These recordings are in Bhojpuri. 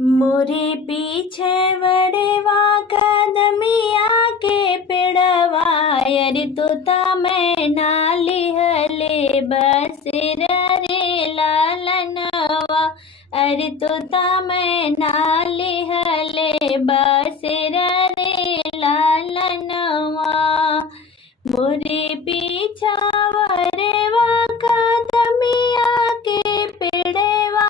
मोरे पीछे वड़ेवा कदमिया के पेड़वा अरे तोता मैं नाली हले बसेर रे लालनवा। अरे तोता मैं नाली हले बसेर रे लालनवा। मोरे पीछा वरेवा कदमिया के पेड़वा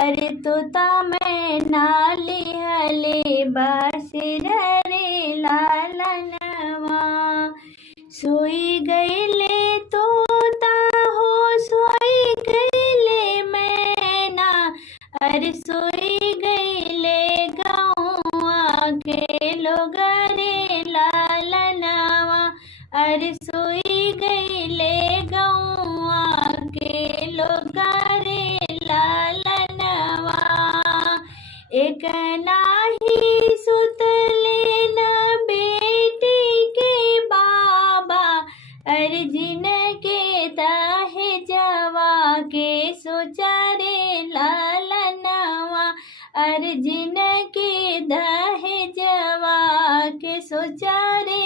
अरे तोता मैं नाली हले बसेर रे लालनवा। सोई गईले तोता हो सोई गईले मैना अरे सोई गईले गौआ के लोग रे लालनवा। अरे सोई गईले गौआ के लोग रे लालनवा। एक नाही सुतले न बेटी के बाबा अरे जिनके ताहे जवा के सोचा रे लालनवा। अरे जिनके दाहे जवा के सोचा रे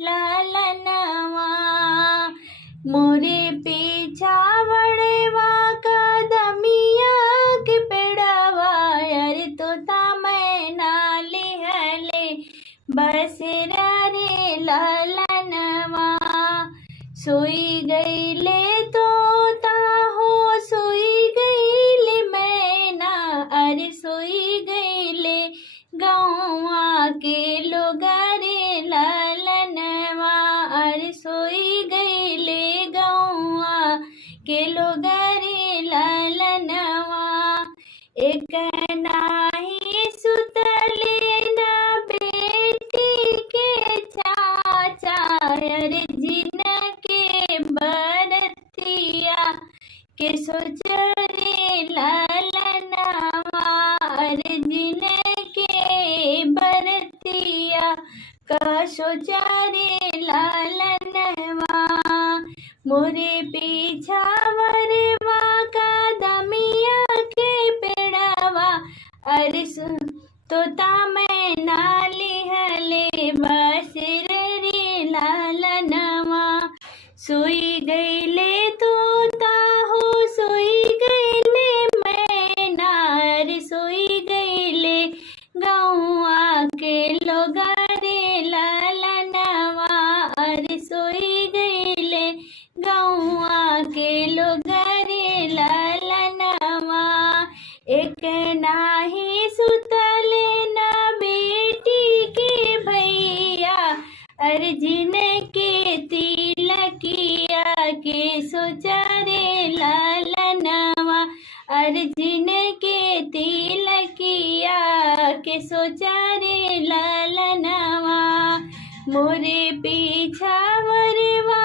लालनवा। मोरे पीछा वड़ेवा कदमिया के पेड़वा अरे तोता मैं नाली हले बसेर रे लालनवा। सोई गईले तोता हो सोई गईले मैना अरे सोई गईले गौआ के लोग रे लालनवा। अरे सोई गईले गौआ के लोग रे लालनवा। एक नाही सुतले न बेटी के चाचा अरे जिनके बरतिया के सोच रे लालनवा। अरे जिनके बरतिया का सोच रे लालनवा। मोरे पीछा वरेवा कदमिया के पेड़वा अरे तोता मैं नाली हले बसेर रे लालनवा। सोई गईले तोता हो सोई गईले मैना अरे सोई गईले गौआ के लोग रे लालनवा। अरे सोई गईले गौआ के लोग रे लालनवा। एक नाही सुतले न बेटी के भैया अरे जिनके तिलकिया के सोचा रे लालनवा। अरे जिनके तिलकिया के सोचा रे लालनवा। मोरे पीछा वरेवा